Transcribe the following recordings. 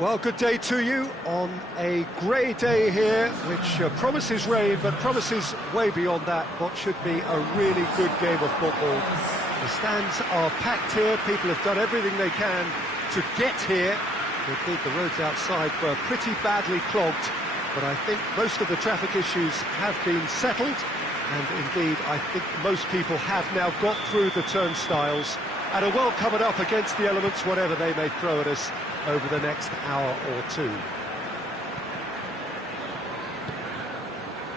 Well, good day to you on a grey day here, which promises rain, but promises way beyond that what should be a really good game of football. The stands are packed here, people have done everything they can to get here. Indeed, the roads outside were pretty badly clogged, but I think most of the traffic issues have been settled, and indeed, I think most people have now got through the turnstiles and are well covered up against the elements, whatever they may throw at us over the next hour or two.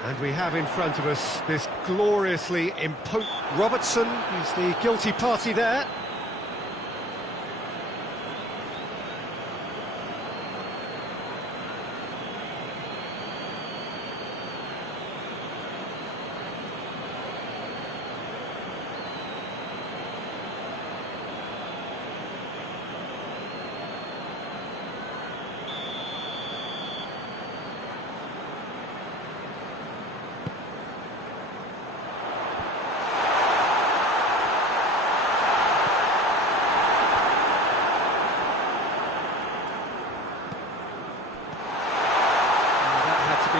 And we have in front of us this gloriously imposing Robertson. He's the guilty party there.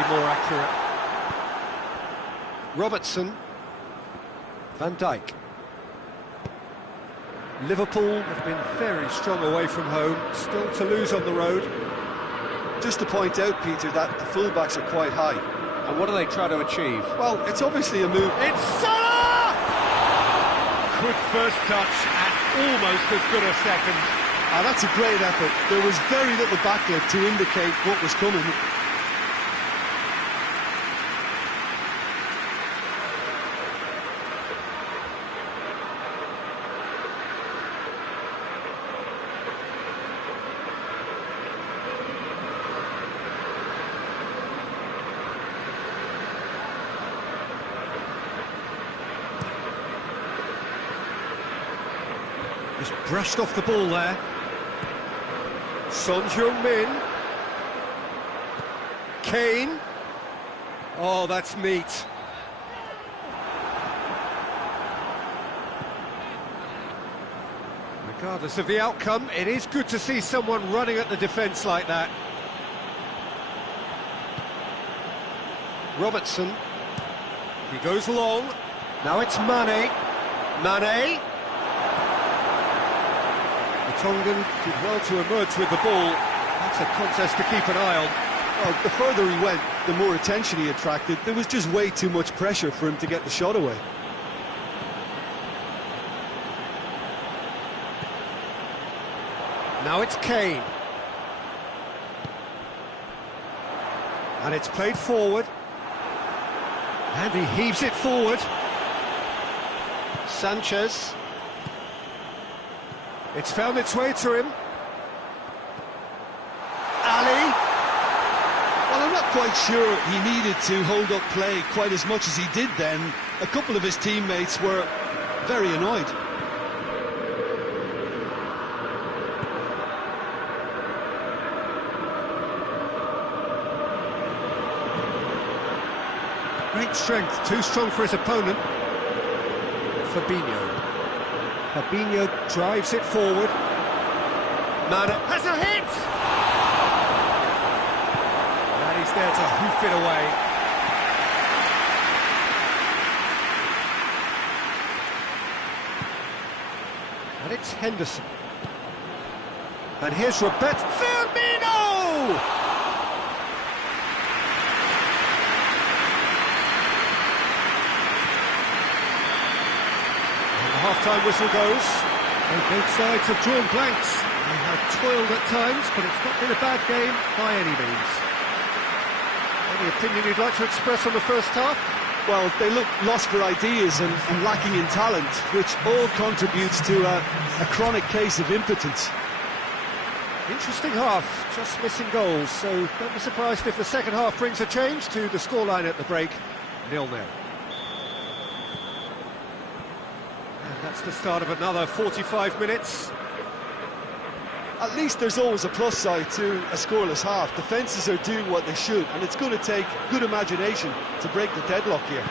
More accurate. Robertson, Van Dijk. Liverpool have been very strong away from home, still to lose on the road. Just to point out, Peter, that the fullbacks are quite high. And what do they try to achieve? Well, it's obviously a move. It's Salah! Good first touch and almost as good a second. That's a great effort. There was very little backlift to indicate what was coming. Just brushed off the ball there. Son Heung-min. Kane. Oh, that's neat. Regardless of the outcome, it is good to see someone running at the defence like that. Robertson. He goes long. Now it's Mane. Mane. Tongan did well to emerge with the ball. That's a contest to keep an eye on. Well, the further he went, the more attention he attracted. There was just way too much pressure for him to get the shot away. Now it's Kane. And it's played forward. And he heaves it forward. Sanchez. It's found its way to him. Ali. Well, I'm not quite sure he needed to hold up play quite as much as he did then. A couple of his teammates were very annoyed. Great strength, too strong for his opponent. Fabinho. Fabinho drives it forward. Mane has a hit! And he's there to hoof it away. And it's Henderson. And here's Roberto Firmino! Half-time whistle goes, and both sides have drawn blanks. They have toiled at times, but it's not been a bad game by any means. Any opinion you'd like to express on the first half? Well, they look lost for ideas and lacking in talent, which all contributes to a chronic case of impotence. Interesting half, just missing goals, so don't be surprised if the second half brings a change to the scoreline at the break, 0-0. That's the start of another 45 minutes. At least there's always a plus side to a scoreless half. Defences are doing what they should, and it's going to take good imagination to break the deadlock here.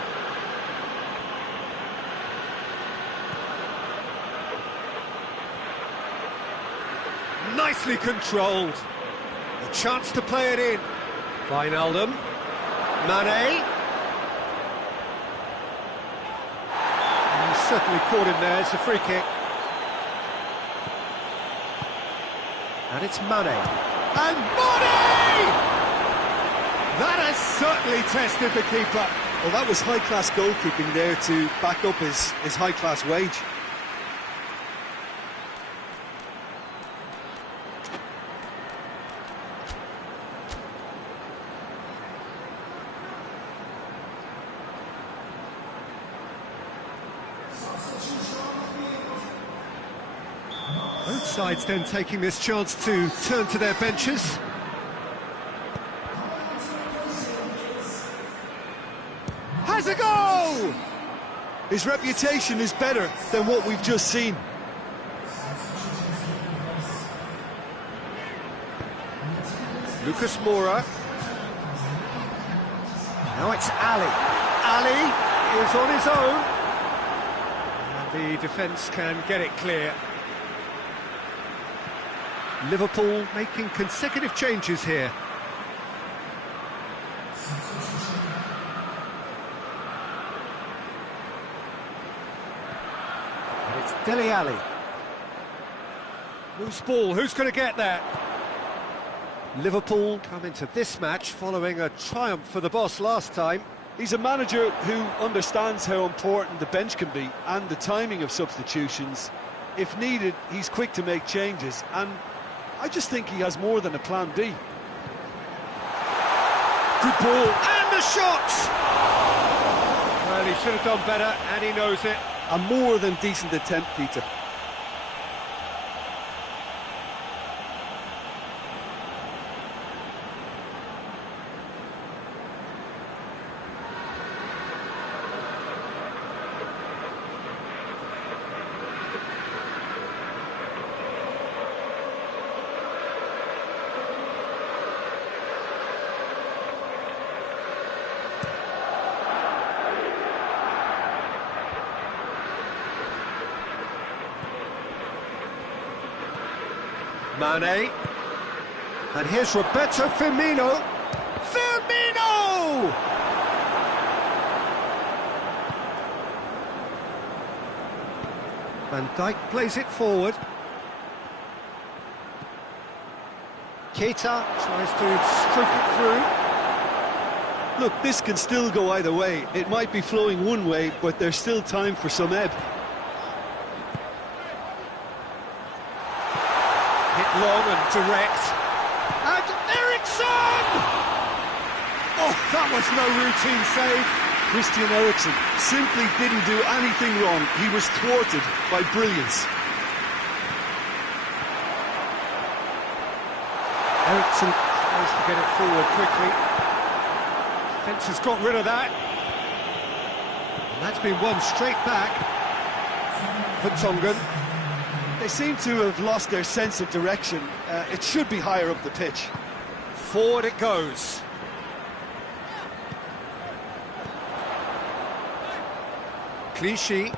Nicely controlled. chance to play it in. Wijnaldum. Mane. He's certainly caught him there, it's a free kick. And it's Mane. And Mane! That has certainly tested the keeper. Well, that was high-class goalkeeping there to back up his high-class wage. Both sides then taking this chance to turn to their benches. Has a goal! His reputation is better than what we've just seen. Lucas Moura. Now it's Ali. Ali is on his own. And the defence can get it clear. Liverpool making consecutive changes here. And it's Dele Alli. Loose ball, who's going to get that? Liverpool come into this match following a triumph for the boss last time. He's a manager who understands how important the bench can be and the timing of substitutions. If needed, he's quick to make changes, and I just think he has more than a plan B. Good ball, and the shot! Well, he should have done better, and he knows it. A more than decent attempt, Peter. Mane. And here's Roberto Firmino. Firmino! Van Dijk plays it forward. Keita tries to scoop it through. Look, this can still go either way. It might be flowing one way, but there's still time for some ebb. Long and direct. And Eriksson! Oh, that was no routine save. Christian Eriksen simply didn't do anything wrong. He was thwarted by brilliance. Eriksson tries to get it forward quickly. Defence has got rid of that. And that's been won straight back for Tongan. They seem to have lost their sense of direction. It should be higher up the pitch. Forward it goes. Clichy.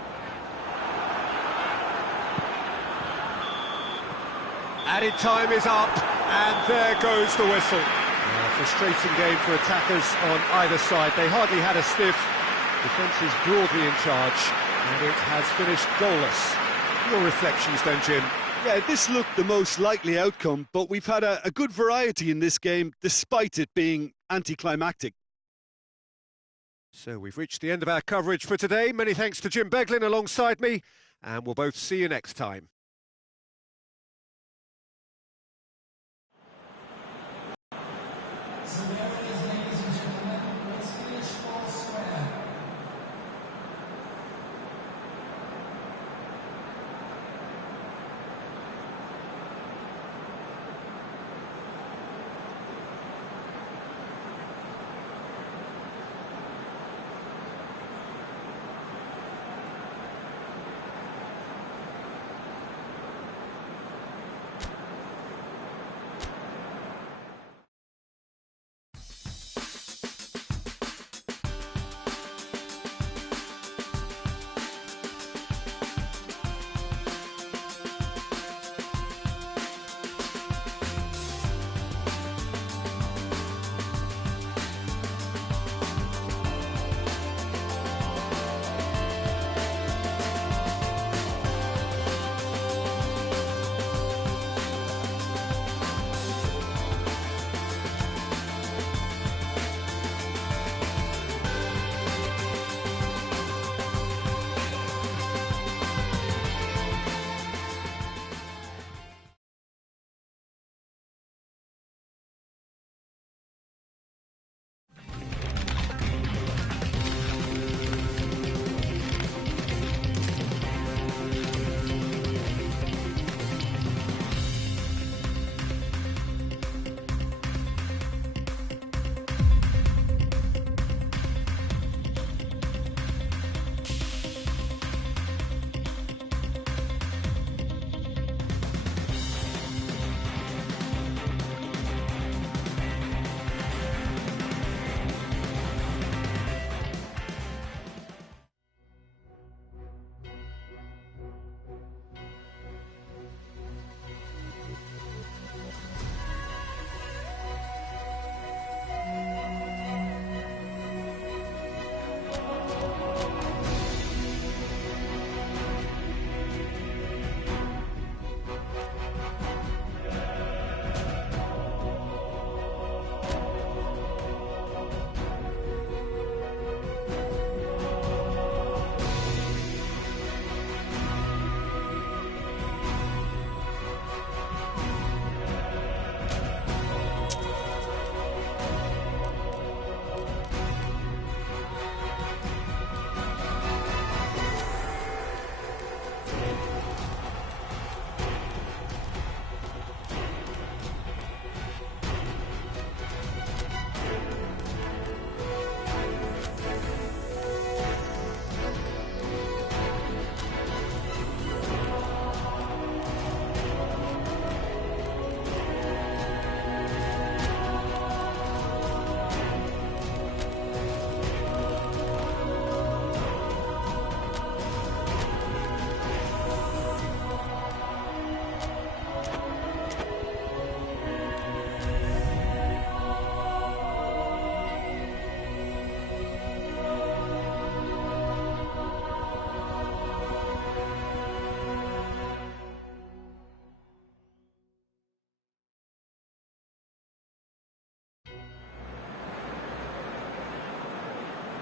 Added time is up, and there goes the whistle. Frustrating game for attackers on either side. They hardly had a sniff. Defence is broadly in charge, and it has finished goalless. Your reflections then, Jim? Yeah, this looked the most likely outcome, but we've had a good variety in this game, despite it being anticlimactic. So we've reached the end of our coverage for today. Many thanks to Jim Beglin alongside me, and we'll both see you next time.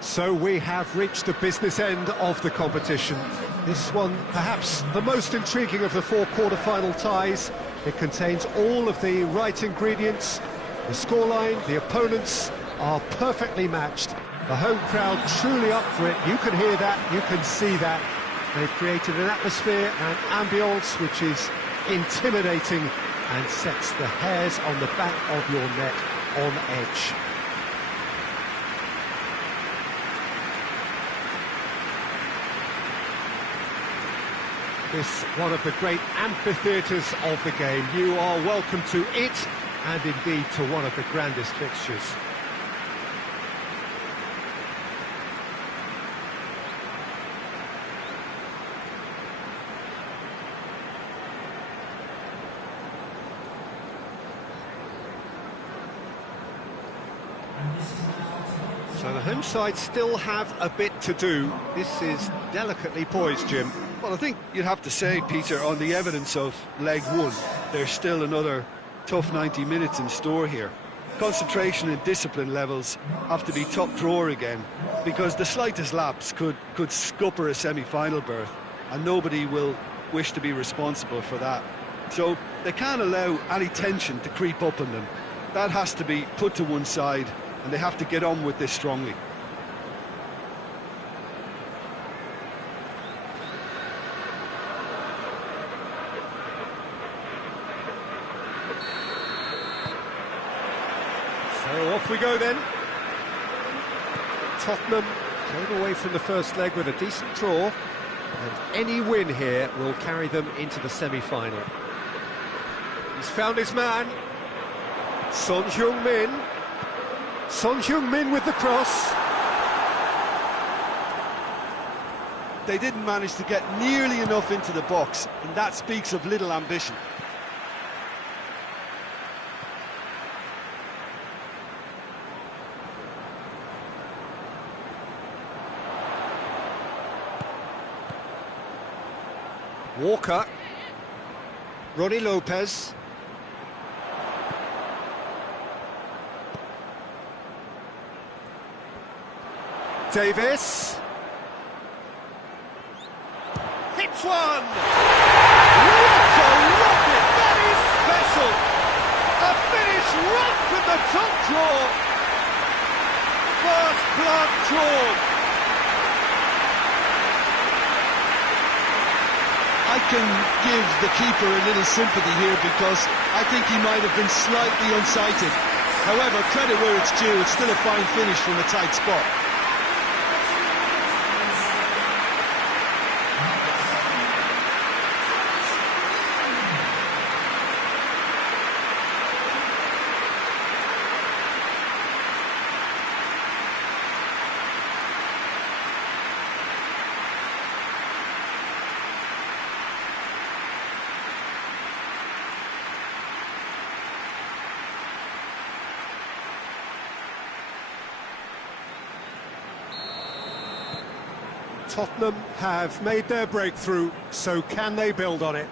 So we have reached the business end of the competition. This one, perhaps the most intriguing of the four quarter-final ties. It contains all of the right ingredients. The scoreline, the opponents are perfectly matched. The home crowd truly up for it. You can hear that, you can see that. They've created an atmosphere and ambience which is intimidating and sets the hairs on the back of your neck on edge. This one of the great amphitheatres of the game. You are welcome to it, and indeed to one of the grandest fixtures. So the home side still have a bit to do. This is delicately poised, Jim. Well, I think you'd have to say, Peter, on the evidence of leg one, there's still another tough 90 minutes in store here. Concentration and discipline levels have to be top drawer again, because the slightest lapse could scupper a semi-final berth, and nobody will wish to be responsible for that. So they can't allow any tension to creep up on them. That has to be put to one side, and they have to get on with this strongly. So off we go then. Tottenham came away from the first leg with a decent draw, and any win here will carry them into the semi-final. He's found his man. Son Heung-min. Son Heung-min with the cross. They didn't manage to get nearly enough into the box, and that speaks of little ambition. Walker. Ronnie Lopez. Davis. Hits one! What a rocket! That is special! A finish right from the top draw. First blood drawn. I can give the keeper a little sympathy here, because I think he might have been slightly unsighted. However, credit where it's due, it's still a fine finish from a tight spot. Tottenham have made their breakthrough, so can they build on it?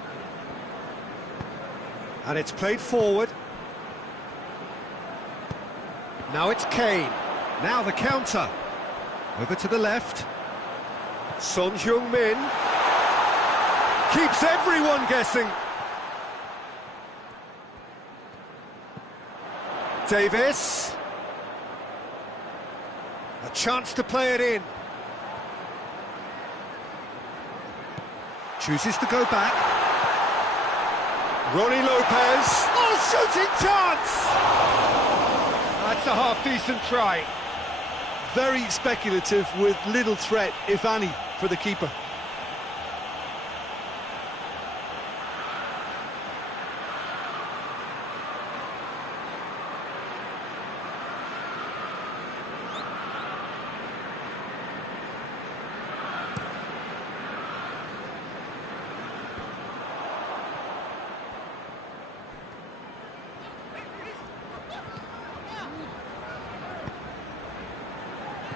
And it's played forward. Now it's Kane. Now the counter. Over to the left. Son Heung-min. Keeps everyone guessing. Davis. A chance to play it in. Chooses to go back. Ronnie Lopez. Oh, shooting chance! That's a half-decent try. Very speculative, with little threat, if any, for the keeper.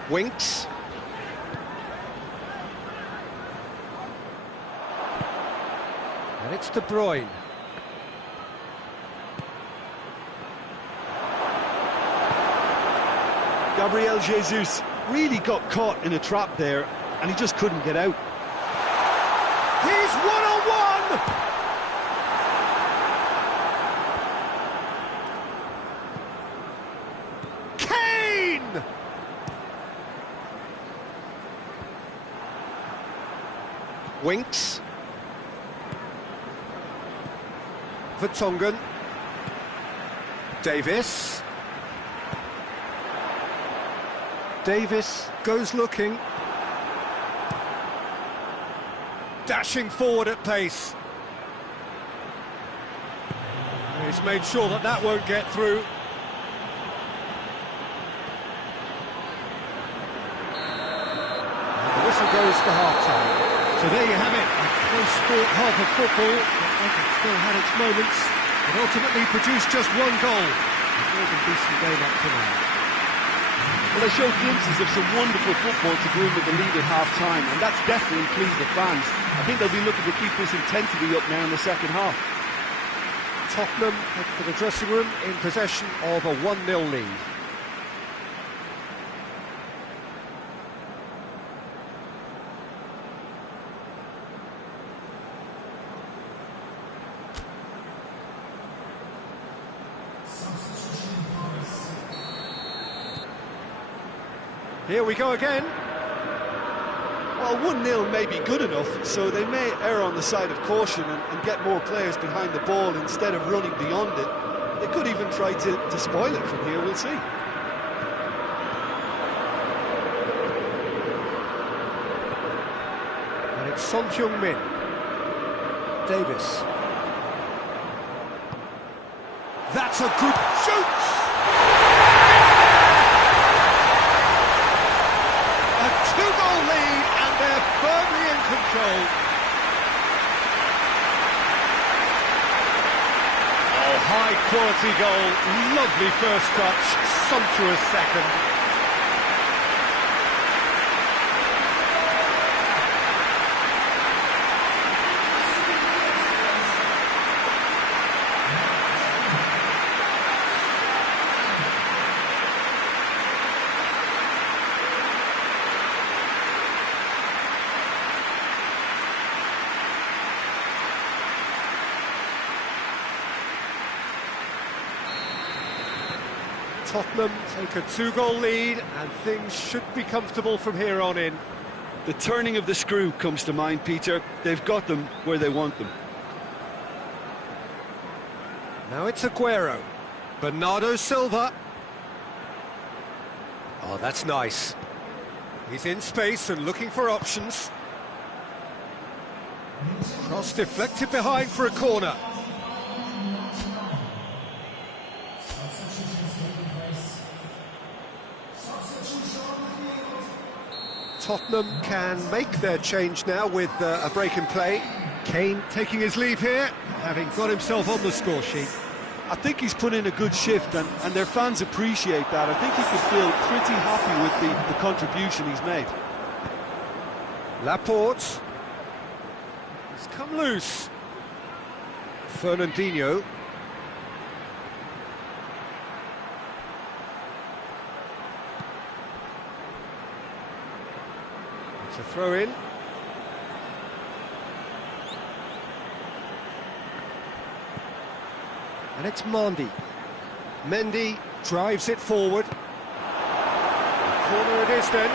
Winks. And it's De Bruyne. Gabriel Jesus really got caught in a trap there, and he just couldn't get out. He's one-on-one! Kane! Winks. Vertonghen. Davis. Davis goes looking. Dashing forward at pace. He's made sure that that won't get through. And the whistle goes for half-time. So there you have it, a close sport half of football. It still had its moments, but ultimately produced just one goal. A more than decent game up to now. Well, they showed glimpses of some wonderful football to go in with the lead at half-time, and that's definitely pleased the fans. I think they'll be looking to keep this intensity up now in the second half. Tottenham head for the dressing room in possession of a 1-0 lead. Here we go again. Well, 1-0 may be good enough, so they may err on the side of caution and get more players behind the ball instead of running beyond it. They could even try to spoil it from here, we'll see. And it's Son Heung-min. Davis. That's a good shoot! A two-goal lead, and they're firmly in control. Oh, high-quality goal, lovely first touch, sumptuous second. Tottenham take a two-goal lead, and things should be comfortable from here on in. The turning of the screw comes to mind, Peter. They've got them where they want them. Now it's Aguero. Bernardo Silva. Oh, that's nice. He's in space and looking for options. Cross deflected behind for a corner. Tottenham can make their change now with a break in play. Kane taking his leave here, having got himself on the score sheet. I think he's put in a good shift, and their fans appreciate that. I think he could feel pretty happy with the contribution he's made. Laporte. He's come loose. Fernandinho. It's a throw in. And it's Mendy. Mendy drives it forward. Corner it is then.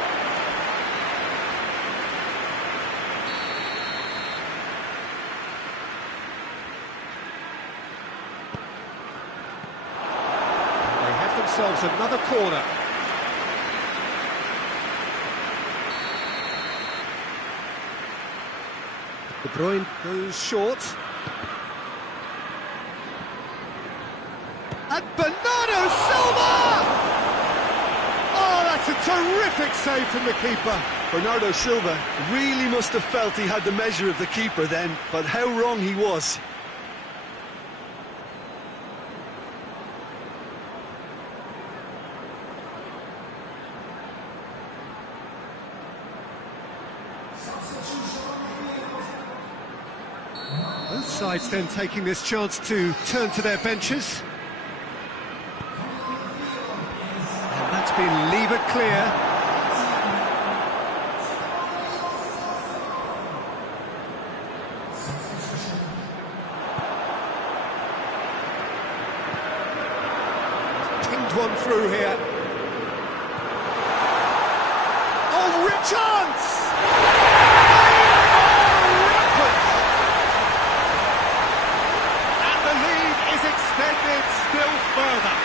They have themselves another corner. De Bruyne goes short. And Bernardo Silva! Oh, that's a terrific save from the keeper. Bernardo Silva really must have felt he had the measure of the keeper then, but how wrong he was. Both sides then taking this chance to turn to their benches. And that's been levered clear. send one through here. Oh, rich chance! Rampant! And the lead is extended still further.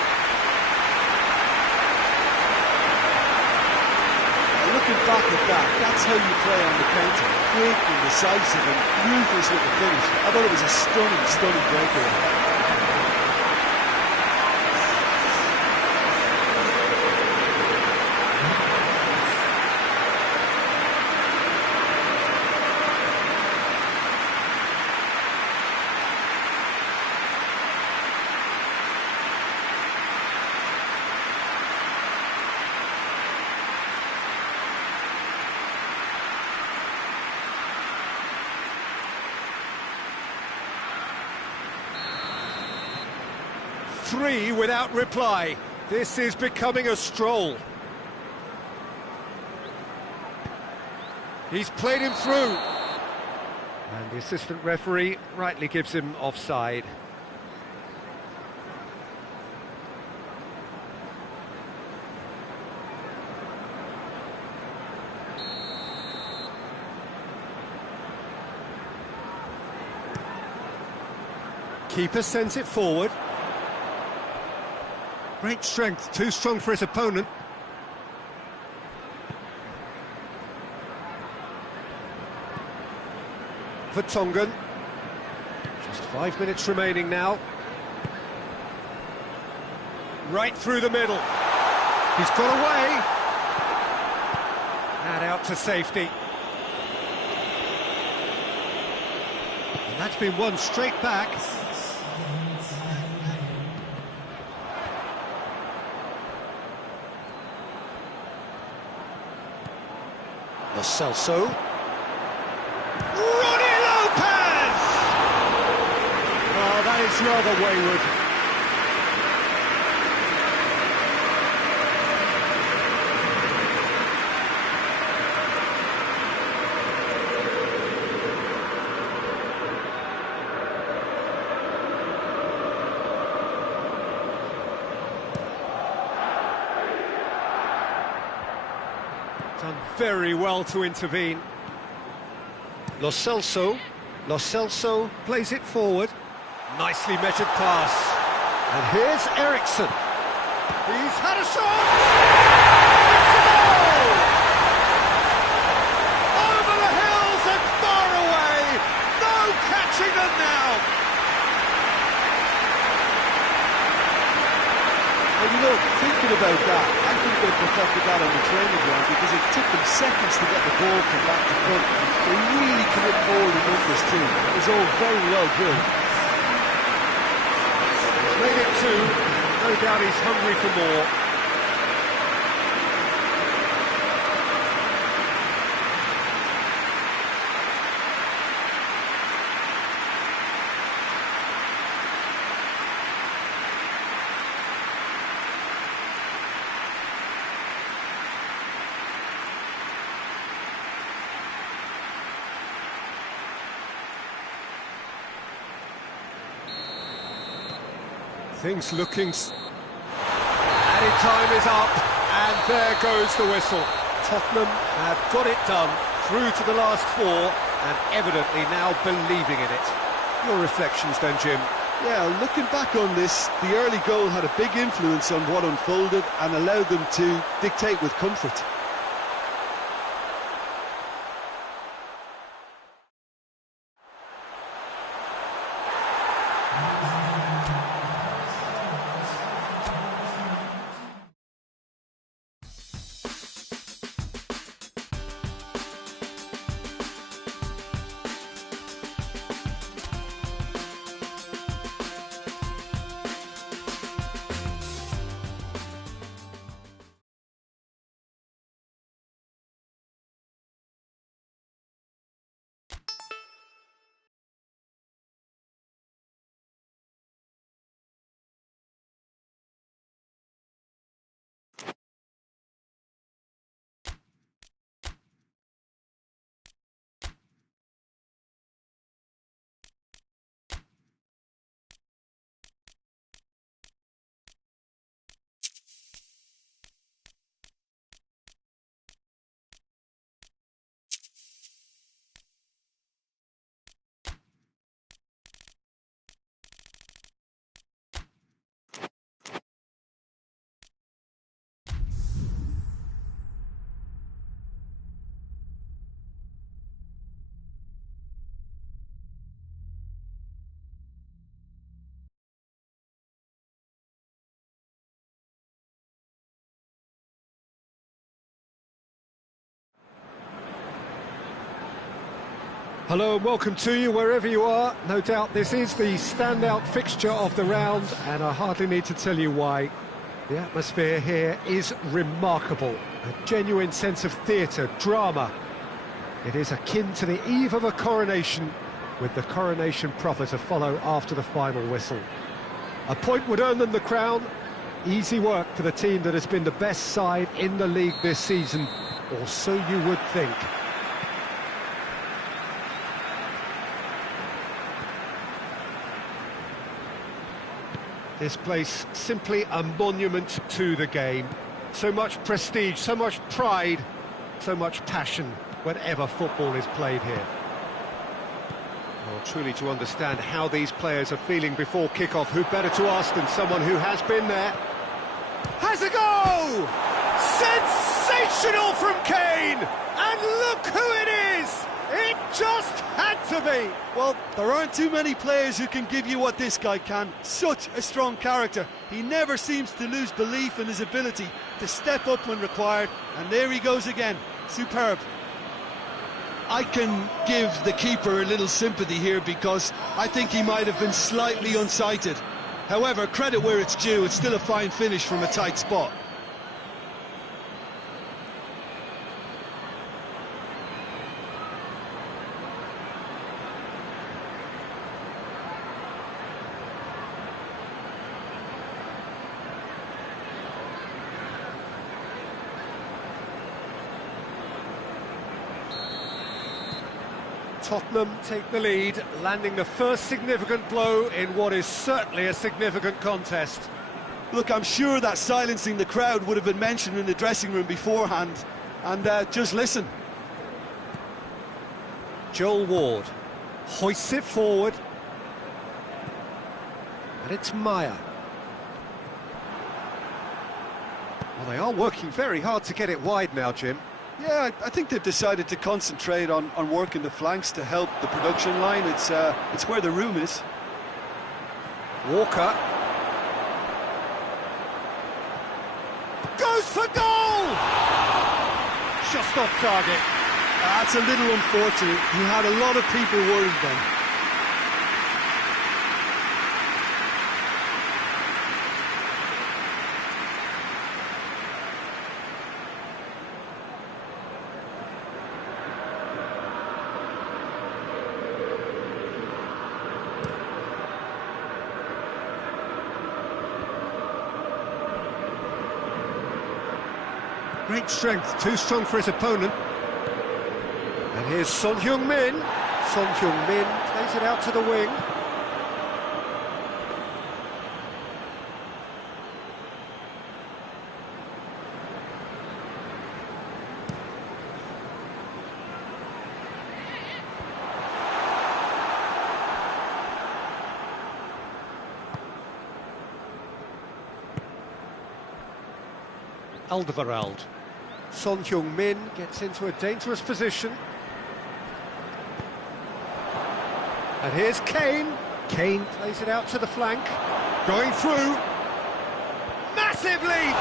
Looking back at that, that's how you play on the counter. Quick and decisive and ruthless with the finish. I thought it was a stunning breakaway. Three without reply. This is becoming a stroll. He's played him through. And the assistant referee rightly gives him offside. Keeper sends it forward. Great strength, too strong for his opponent. Vertonghen. Just 5 minutes remaining now. Right through the middle. He's got away. And out to safety. And that's been won straight back. Lo Celso. Ronnie Lopez! Oh, that is rather wayward. Done very well to intervene. Lo Celso plays it forward. Nicely measured pass. And here's Eriksson. He's had a shot! It's a goal! Over the hills and far away! No catching them now! And you know, thinking about that, I think they perfected that on the training ground because it took them seconds to get the ball from back to front. They really commit forward in numbers too. It was all very well drilled. He's made it two. No doubt he's hungry for more. Things looking... Added time is up, and there goes the whistle. Tottenham have got it done, through to the last four, and evidently now believing in it. Your reflections then, Jim? Yeah, looking back on this, the early goal had a big influence on what unfolded and allowed them to dictate with comfort. Hello and welcome to you wherever you are. No doubt this is the standout fixture of the round, and I hardly need to tell you why. The atmosphere here is remarkable. A genuine sense of theatre, drama. It is akin to the eve of a coronation, with the coronation proper to follow after the final whistle. A point would earn them the crown. Easy work for the team that has been the best side in the league this season, or so you would think. This place simply a monument to the game. So much prestige, so much pride, so much passion whenever football is played here. Well, truly to understand how these players are feeling before kick-off, who better to ask than someone who has been there. Has a goal! Sensational from Kane! And look who it is! It just had to be! Well, there aren't too many players who can give you what this guy can. Such a strong character. He never seems to lose belief in his ability to step up when required, and there he goes again. Superb. I can give the keeper a little sympathy here because I think he might have been slightly unsighted. However, credit where it's due, it's still a fine finish from a tight spot. Tottenham take the lead, landing the first significant blow in what is certainly a significant contest. Look, I'm sure that silencing the crowd would have been mentioned in the dressing room beforehand. And just listen. Joel Ward hoists it forward. And it's Meyer. Well, they are working very hard to get it wide now, Jim. Yeah, I think they've decided to concentrate on working the flanks to help the production line. It's where the room is. Walker. Goes for goal! Just off target. That's a little unfortunate. He had a lot of people worried then. Great strength, too strong for his opponent. And here's Son Heung-min. Son Heung-min plays it out to the wing. Alderweireld. Son Heung-min gets into a dangerous position. And here's Kane. Kane plays it out to the flank. Going through. Massive leap!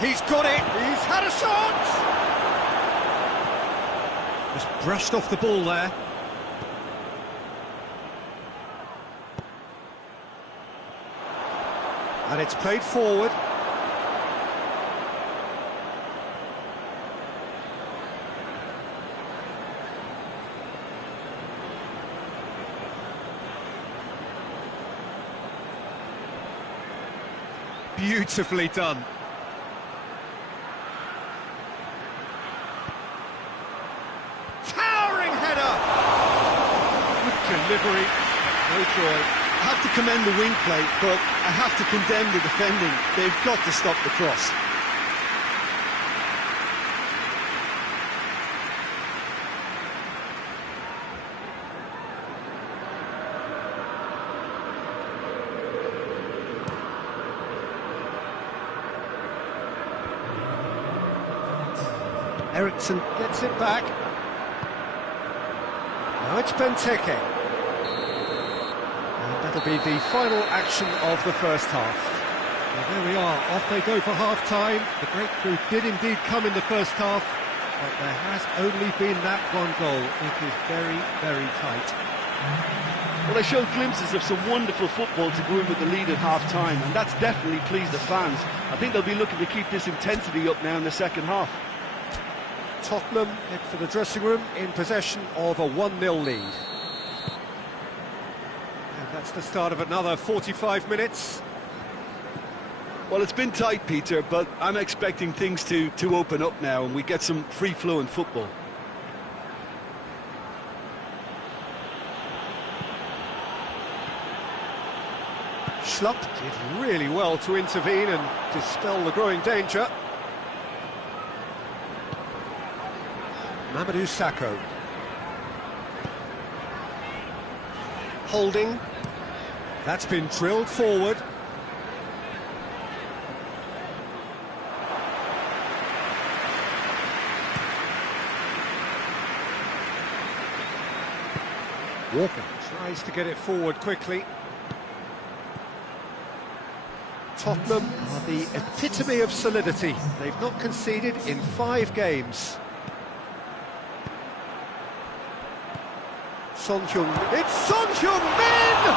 He's got it. He's had a shot! Just brushed off the ball there. And it's played forward. Beautifully done. Towering header! Good delivery, no joy. I have to commend the wing play, but I have to condemn the defending. They've got to stop the cross. Eriksson gets it back. Now it's Benteke. And that'll be the final action of the first half. Well, there we are, off they go for half-time. The breakthrough did indeed come in the first half, but there has only been that one goal. It is very, very tight. Well, they showed glimpses of some wonderful football to go in with the lead at half-time, and that's definitely pleased the fans. I think they'll be looking to keep this intensity up now in the second half. Tottenham head for the dressing room in possession of a 1-0 lead. And that's the start of another 45 minutes. Well, it's been tight, Peter, but I'm expecting things to open up now and we get some free-flowing football. Schlupp did really well to intervene and dispel the growing danger. Mamadou Sakho. Holding. That's been drilled forward. Walker tries to get it forward quickly. Tottenham are the epitome of solidity. They've not conceded in 5 games. Son Heung-min. It's Son Heung-min!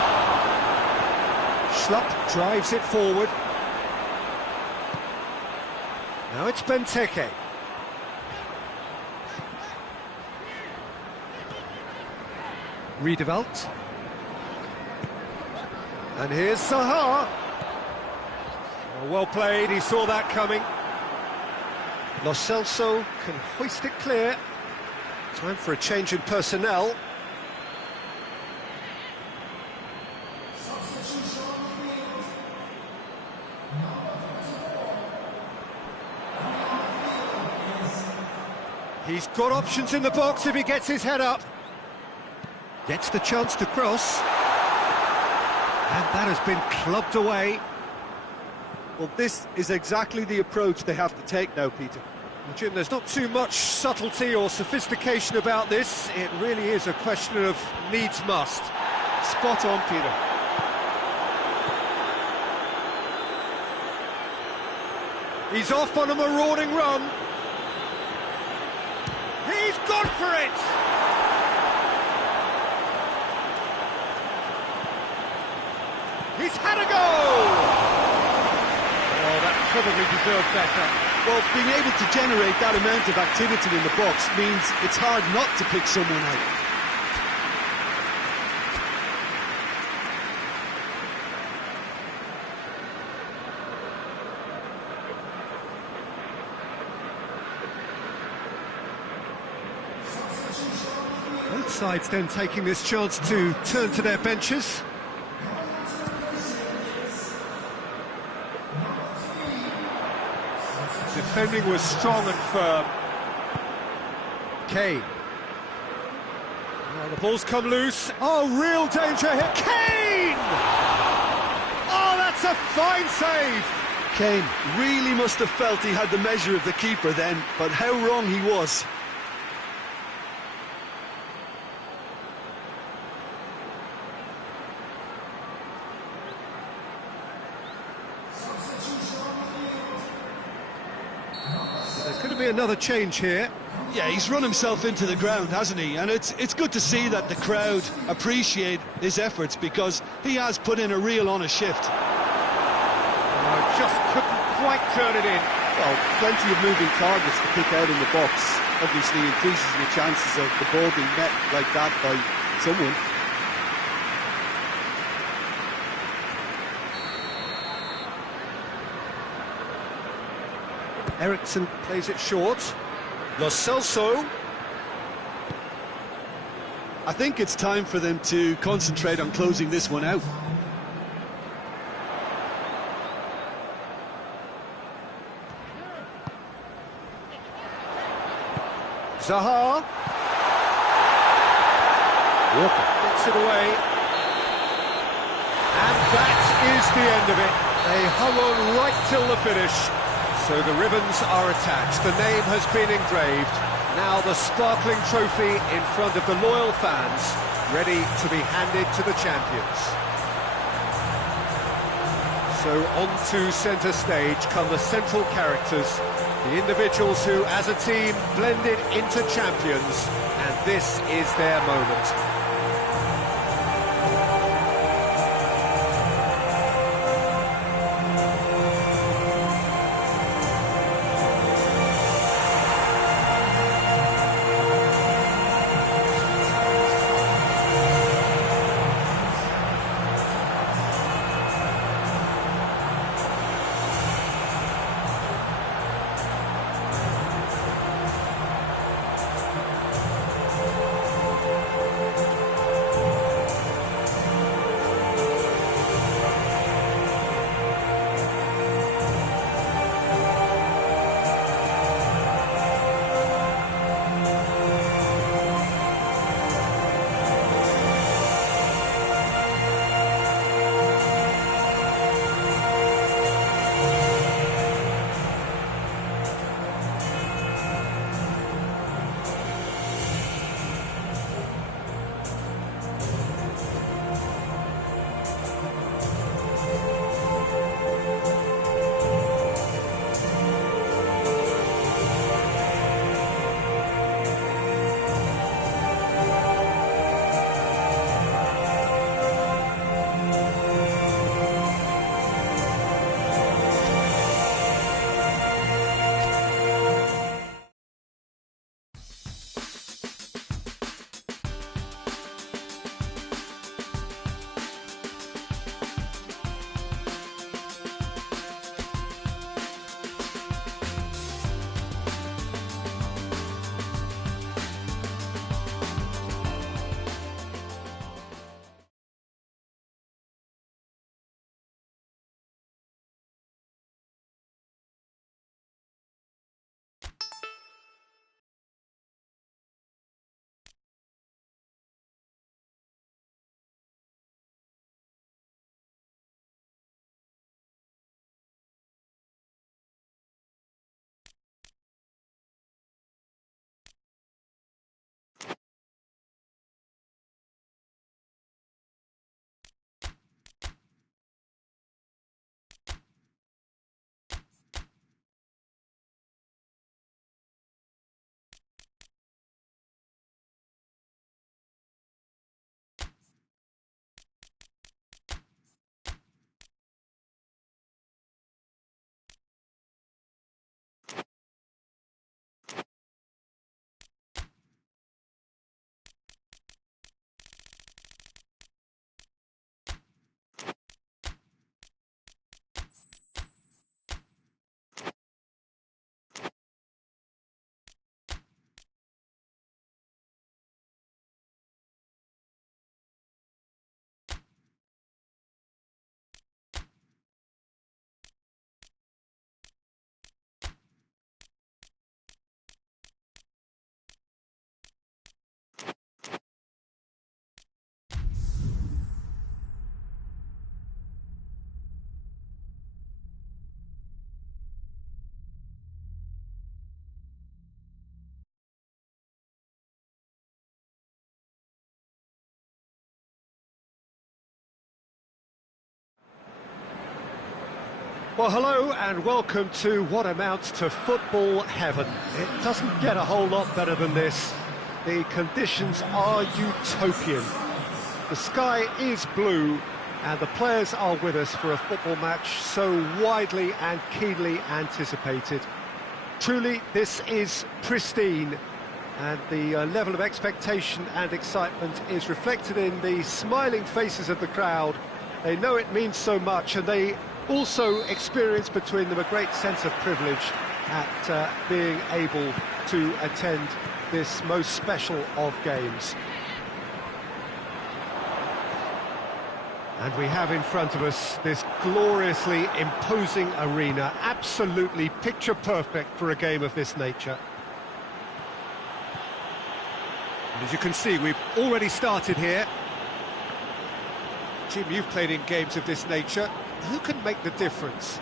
Schlupp drives it forward. Now it's Benteke. Riedewald. And here's Zaha. Oh, well played, he saw that coming. Lo Celso can hoist it clear. Time for a change in personnel. He's got options in the box if he gets his head up. Gets the chance to cross. And that has been clubbed away. Well, this is exactly the approach they have to take now, Peter. Well, Jim, there's not too much subtlety or sophistication about this. It really is a question of needs must. Spot on, Peter. He's off on a marauding run. He's gone for it! He's had a go! Oh, that probably deserved better. Well, being able to generate that amount of activity in the box means it's hard not to pick someone out. Both sides then taking this chance to turn to their benches. Defending was strong and firm. Kane. Now the ball's come loose. Oh, real danger here. Kane! Oh, that's a fine save! Kane really must have felt he had the measure of the keeper then, but how wrong he was. There's going to be another change here. Yeah, he's run himself into the ground, hasn't he? And it's good to see that the crowd appreciate his efforts because he has put in a real honest shift. Just couldn't quite turn it in. Well, plenty of moving targets to pick out in the box. Obviously increases your chances of the ball being met like that by someone. Eriksson plays it short. Lo Celso. I think it's time for them to concentrate on closing this one out. Zaha. Walker gets it away. And that is the end of it. They hung on right till the finish. So the ribbons are attached, the name has been engraved. Now the sparkling trophy in front of the loyal fans, ready to be handed to the champions. So on to centre stage come the central characters, the individuals who, as a team, blended into champions, and this is their moment. Well, hello and welcome to what amounts to football heaven. It doesn't get a whole lot better than this. The conditions are utopian. The sky is blue and the players are with us for a football match so widely and keenly anticipated. Truly, this is pristine, and the level of expectation and excitement is reflected in the smiling faces of the crowd. They know it means so much, and they also experience between them a great sense of privilege at being able to attend this most special of games. And we have in front of us this gloriously imposing arena, absolutely picture perfect for a game of this nature. And as you can see, we've already started here. Jim, you've played in games of this nature. Who can make the difference?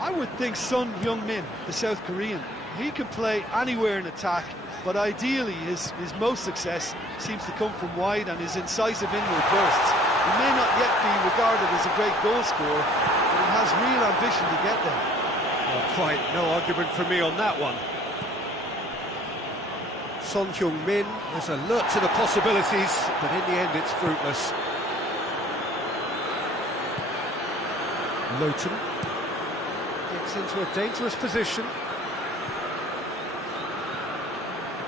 I would think Son Heung-min, the South Korean. He can play anywhere in attack, but ideally his most success seems to come from wide and his incisive inward bursts. He may not yet be regarded as a great goal scorer, but has real ambition to get there. Not quite, no argument from me on that one. Son Heung-min is alert to the possibilities, but in the end it's fruitless. Loughton gets into a dangerous position.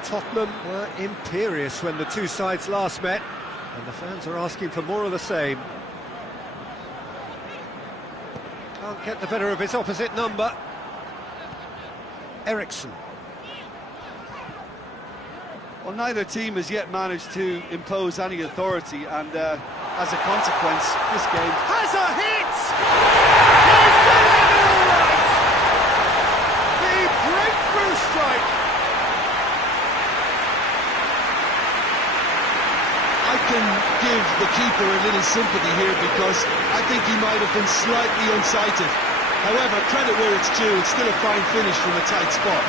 Tottenham were imperious when the two sides last met, and the fans are asking for more of the same. Can't get the better of his opposite number. Eriksson. Well, neither team has yet managed to impose any authority, and as a consequence, this game Has a hit! He's done it all right! The breakthrough strike! I can give the keeper a little sympathy here because I think he might have been slightly unsighted. However, credit where it's due, it's still a fine finish from a tight spot.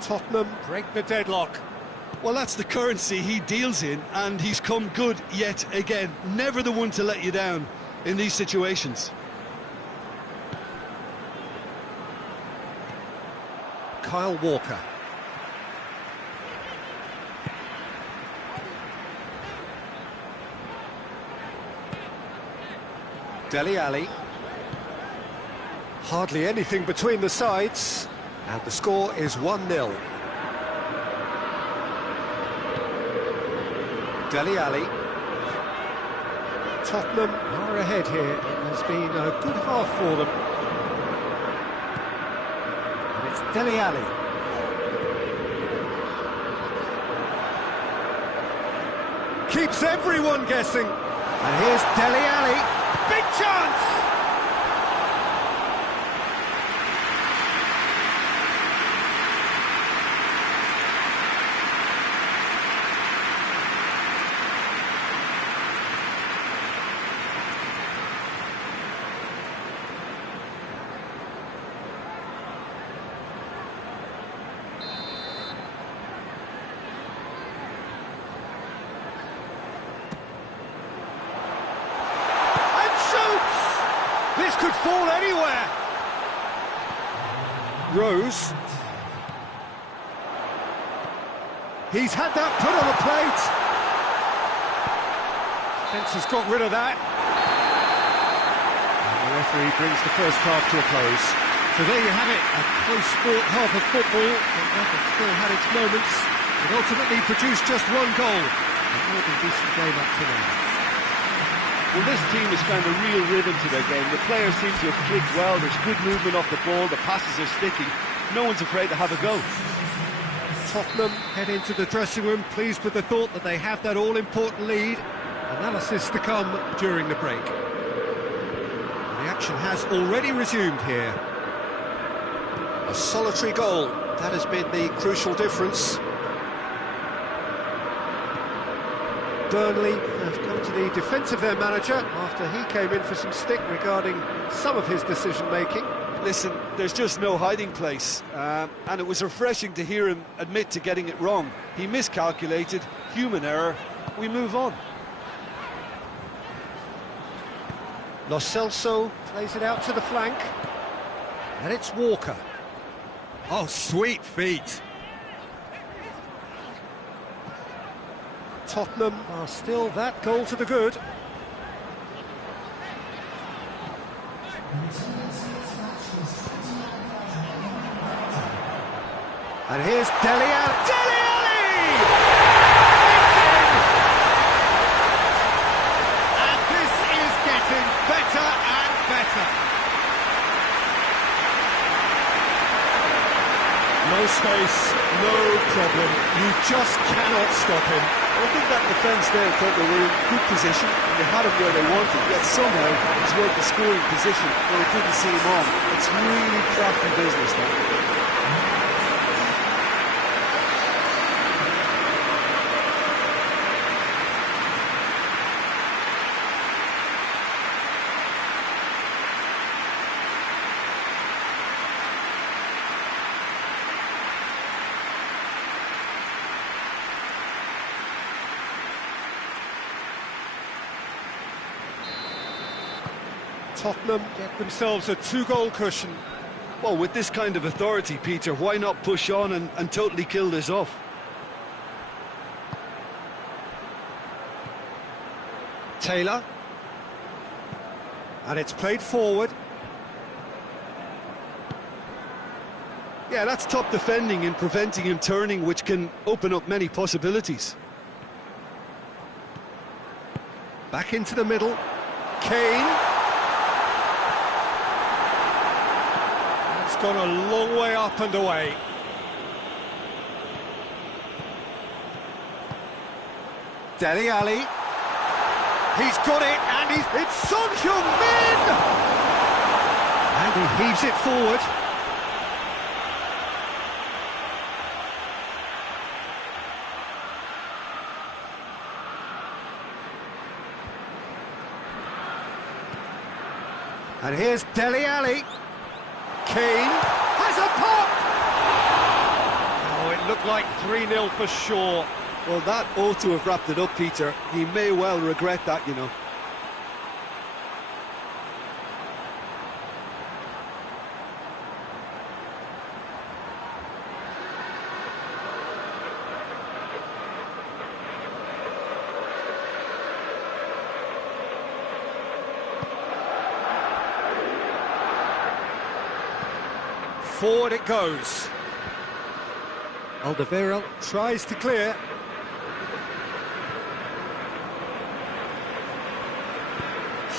Tottenham break the deadlock. Well, that's the currency he deals in, and he's come good yet again. Never the one to let you down in these situations. Kyle Walker. Dele Alli. Hardly anything between the sides, and the score is 1-0. Dele Alli. Tottenham are ahead here. It has been a good half for them. And it's Dele Alli. Keeps everyone guessing. And here's Dele Alli. Big chance! This could fall anywhere. Rose. He's had that put on a plate. Fence has got rid of that. And the referee brings the first half to a close. So there you have it, a close-fought half of football, but that has still had its moments. It ultimately produced just one goal. A more than decent game up to now. Well, this team has found a real rhythm to their game. The players seem to have clicked well. There's good movement off the ball. The passes are sticking. No one's afraid to have a go. Tottenham head into the dressing room pleased with the thought that they have that all-important lead. Analysis to come during the break. The action has already resumed here. A solitary goal. That has been the crucial difference. Burnley have come to the defence of their manager after he came in for some stick regarding some of his decision-making. Listen, there's just no hiding place, and it was refreshing to hear him admit to getting it wrong. He miscalculated, human error, we move on. Lo Celso plays it out to the flank, and it's Walker. Oh, sweet feet. Tottenham are still that goal to the good. And here's Dele Alli. Dele Alli! It's in! better. No space, no problem. You just cannot stop him. I think that defence there thought they were in good position and they had him where they wanted, yet somehow he's worked the scoring position where they didn't see him on. It's really crafty business now. Tottenham get themselves a 2-goal cushion. Well, with this kind of authority, Peter, why not push on and totally kill this off? Taylor. And it's played forward. Yeah, that's top defending and preventing him turning, which can open up many possibilities. Back into the middle. Kane. It's gone a long way up and away. Dele Alli. He's got it, and it's Son Heung-min! And he heaves it forward. And here's Dele Alli. Kane has a pop! Oh, it looked like 3-0 for sure. Well, that ought to have wrapped it up, Peter. He may well regret that, you know. Forward it goes. Alderweireld tries to clear.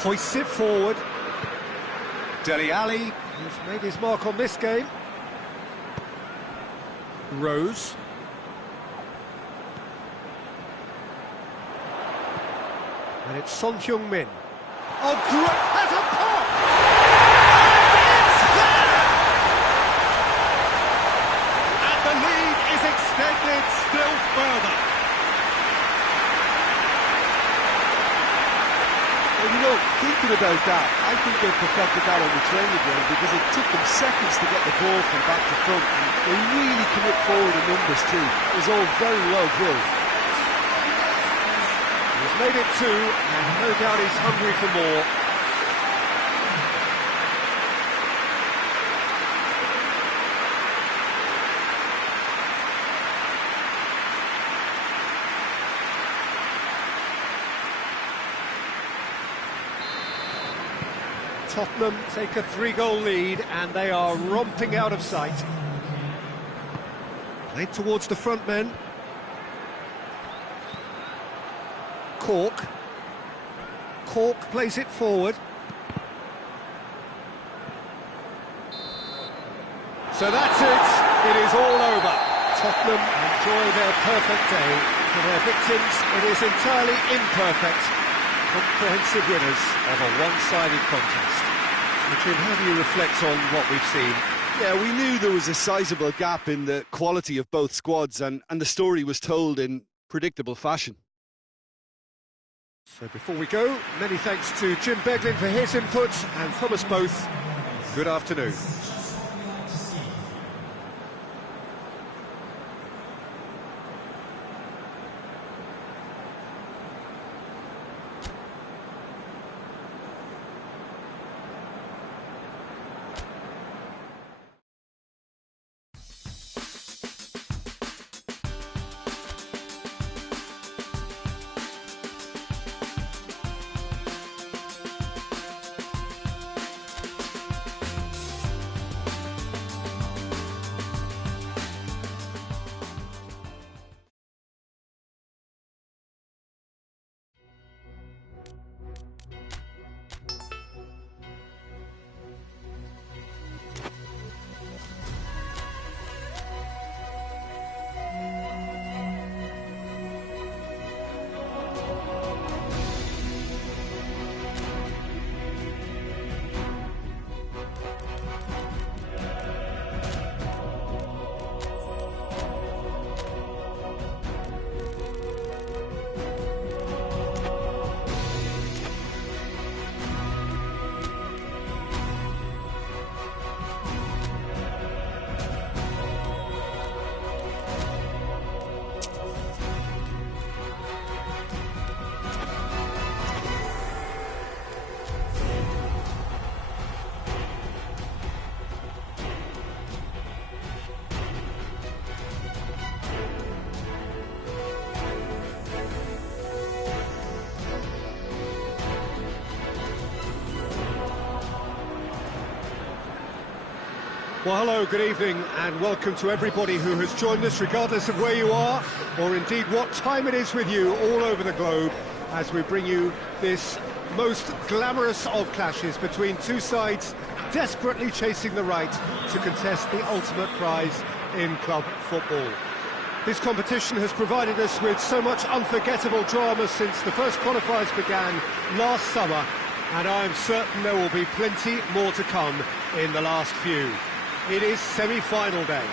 Hoists it forward. Dele Alli, who's made his mark on this game. Rose. And it's Son Heung-min. Oh, great! Has a pop! And it's there! And the lead is extended still further. Well, you know, thinking about that, I think they perfected that on the training ground because it took them seconds to get the ball from back to front. And they really commit forward in numbers too. It was all very well drilled. He's made it 2, and no doubt he's hungry for more. Tottenham take a 3-goal lead, and they are romping out of sight. Played towards the front men. Cork plays it forward. So that's it. It is all over. Tottenham enjoy their perfect day. For their victims, it is entirely imperfect. Comprehensive winners of a one-sided contest. Richard, how do you reflect on what we've seen? Yeah, we knew there was a sizable gap in the quality of both squads, and the story was told in predictable fashion. So before we go, many thanks to Jim Beglin for his input, and from us both, good afternoon. Well, hello, good evening, and welcome to everybody who has joined us, regardless of where you are, or indeed what time it is with you all over the globe, as we bring you this most glamorous of clashes between two sides desperately chasing the right to contest the ultimate prize in club football. This competition has provided us with so much unforgettable drama since the first qualifiers began last summer, and I am certain there will be plenty more to come in the last few. It is semi-final day.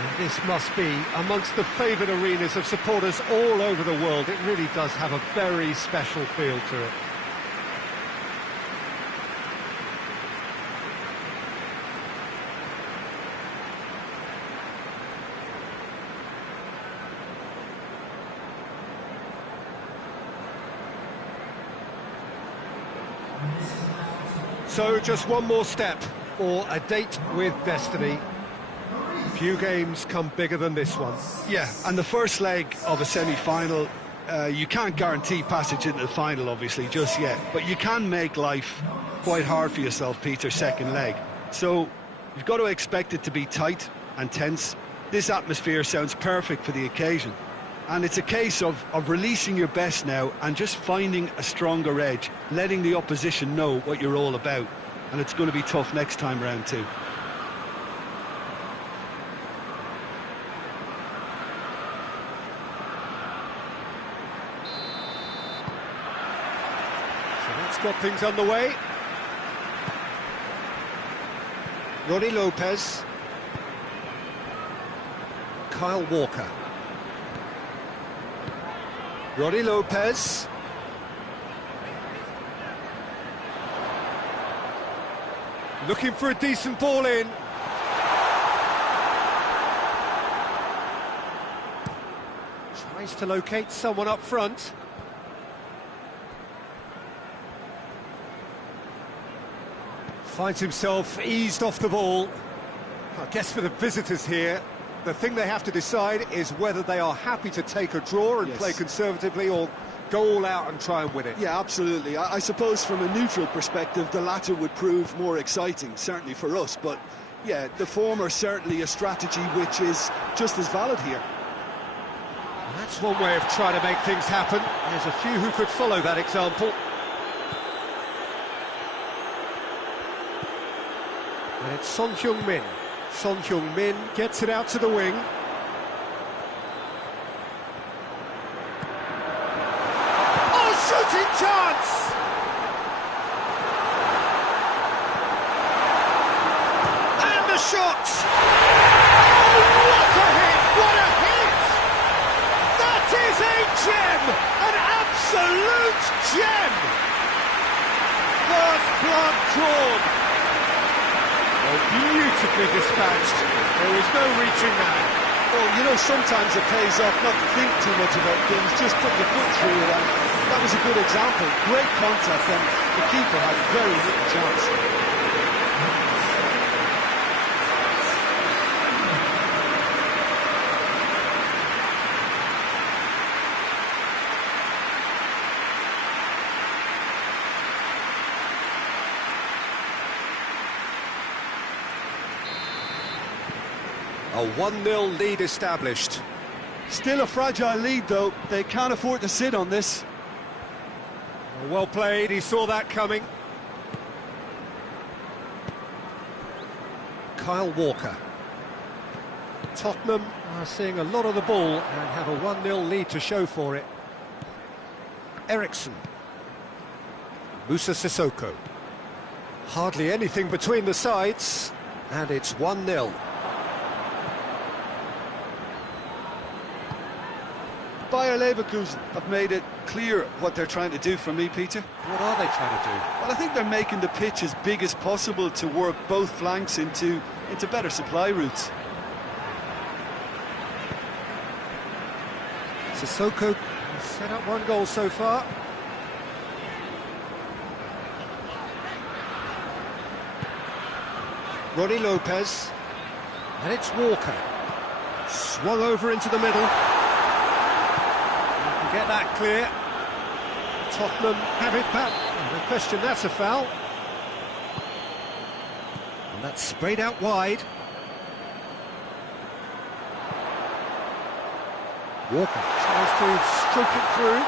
And this must be amongst the favoured arenas of supporters all over the world. It really does have a very special feel to it. So just one more step for a date with destiny. Few games come bigger than this one. Yeah, and the first leg of a semi-final, you can't guarantee passage into the final, obviously, just yet. But you can make life quite hard for yourself, Peter, second leg. So you've got to expect it to be tight and tense. This atmosphere sounds perfect for the occasion. And it's a case of releasing your best now and just finding a stronger edge, letting the opposition know what you're all about. And it's going to be tough next time round too. So that's got things underway. Ronnie Lopez. Kyle Walker. Ronnie Lopez. Looking for a decent ball in. Tries to locate someone up front. Finds himself eased off the ball. I guess for the visitors here, the thing they have to decide is whether they are happy to take a draw and play conservatively or go all out and try and win it. Yeah, absolutely. I suppose from a neutral perspective, the latter would prove more exciting, certainly for us. But, yeah, the former certainly a strategy which is just as valid here. And that's one way of trying to make things happen. There's a few who could follow that example. And it's Son Heung-min. Son Heung-min gets it out to the wing. Oh, shooting chance! And the shot! Oh, what a hit! What a hit! That is a gem! An absolute gem! First blood drawn. Beautifully dispatched. There is no reaching that. Well, you know, sometimes it pays off not to think too much about things, just put your foot through it, and that was a good example. Great contact, and the keeper had very little chance. A 1-0 lead established. Still a fragile lead, though. They can't afford to sit on this. Well played, he saw that coming. Kyle Walker. Tottenham are seeing a lot of the ball and have a 1-0 lead to show for it. Eriksson. Musa Sissoko. Hardly anything between the sides, and it's 1-0. Bayer Leverkusen have made it clear what they're trying to do for me, Peter. What are they trying to do? Well, I think they're making the pitch as big as possible to work both flanks into better supply routes. Sissoko has set up one goal so far. Ronnie Lopez. And it's Walker. Swung over into the middle. Get that clear. Tottenham have it back. No question, that's a foul. And that's sprayed out wide. Walker tries to stroke it through.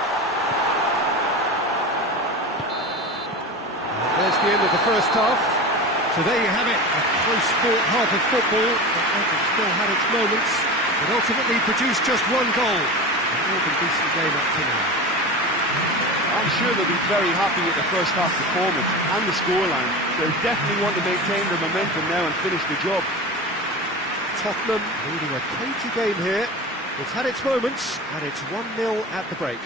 And there's the end of the first half. So there you have it, a close-fought half of football that still had its moments, but ultimately produced just one goal. A more than decent game up to now. I'm sure they'll be very happy with the first half performance and the scoreline. They'll definitely want to maintain their momentum now and finish the job. Tottenham leading a cagey game here. It's had its moments, and it's 1-0 at the break.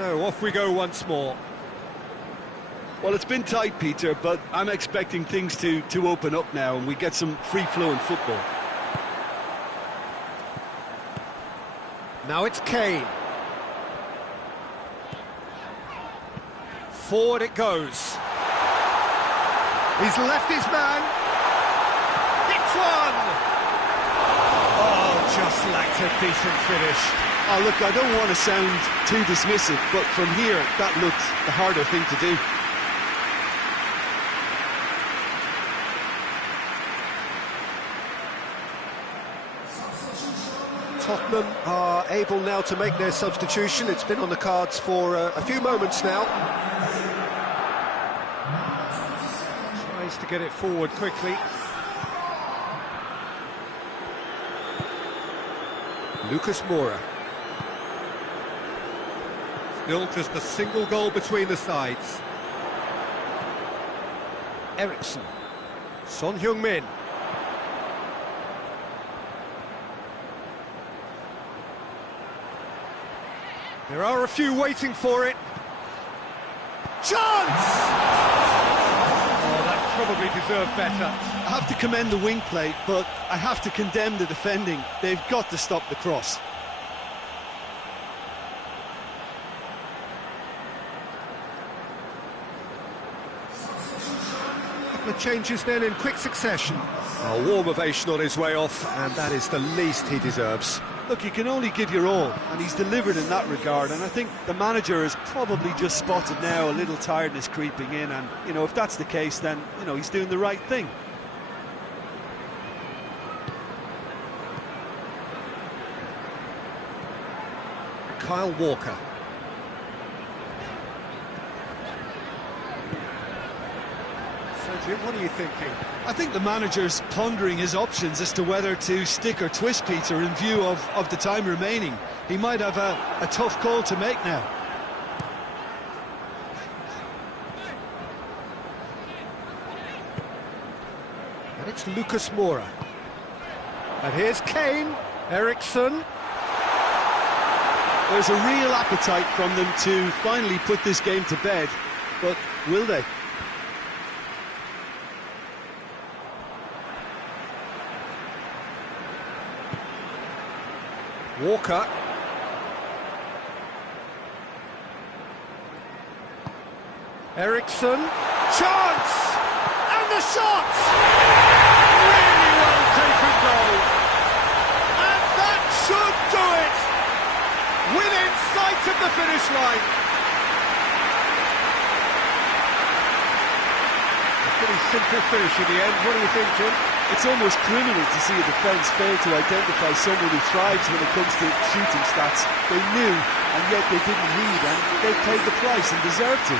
So off we go once more. Well, it's been tight, Peter, but I'm expecting things to open up now and we get some free-flowing football. Now it's Kane. Forward it goes. He's left his man. Hits one! Oh, just lacked a decent finish. Oh, look, I don't want to sound too dismissive, but from here, that looked the harder thing to do. Tottenham are able now to make their substitution. It's been on the cards for a few moments now. Tries to get it forward quickly. Lucas Moura. Still just a single goal between the sides. Eriksson. Son Heung-min. There are a few waiting for it. Chance! Oh, that probably deserved better. I have to commend the wing play, but I have to condemn the defending. They've got to stop the cross. The changes then in quick succession. A warm ovation on his way off, and that is the least he deserves. Look, you can only give your all, and he's delivered in that regard, and I think the manager has probably just spotted now a little tiredness creeping in, and, you know, if that's the case, then, you know, he's doing the right thing. Kyle Walker. So, Jim, what are you thinking? I think the manager's pondering his options as to whether to stick or twist Peter in view of the time remaining. He might have a tough call to make now. And it's Lucas Moura. And here's Kane. Eriksson. There's a real appetite from them to finally put this game to bed, but will they? Walker. Eriksson. Chance! And the shot! Really well taken goal. And that should do it! Within sight of the finish line. A pretty simple finish in the end. What do you think, Jim? It's almost criminal to see a defence fail to identify someone who thrives when it comes to shooting stats. They knew, and yet they didn't heed, and they paid the price and deserved to.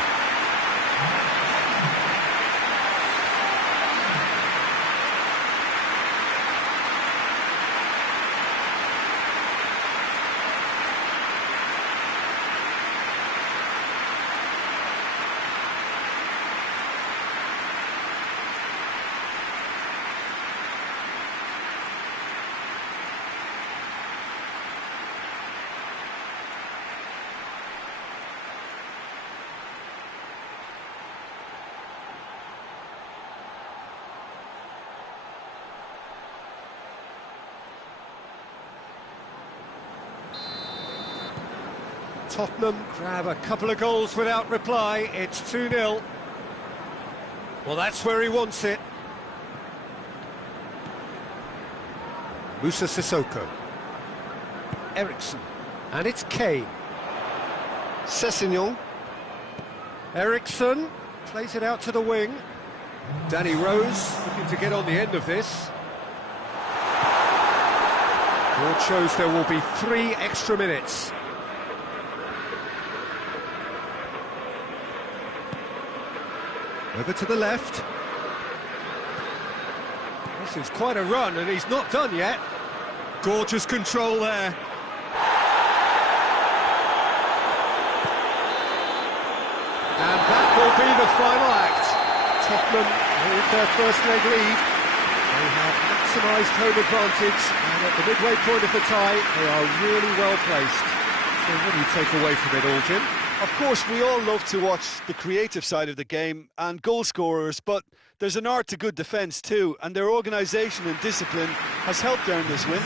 Tottenham grab a couple of goals without reply. It's 2-0. Well, that's where he wants it. Musa Sissoko. Ericsson. And it's Kane. Sessegnon. Ericsson plays it out to the wing. Danny Rose looking to get on the end of this. Board shows there will be 3 extra minutes. Over to the left. This is quite a run, and he's not done yet. Gorgeous control there. And that will be the final act. Tottenham with their first leg lead. They have maximised home advantage, and at the midway point of the tie, they are really well placed. So what do you take away from it all, Jim? Of course, we all love to watch the creative side of the game and goal scorers, but there's an art to good defence too, and their organisation and discipline has helped earn this win.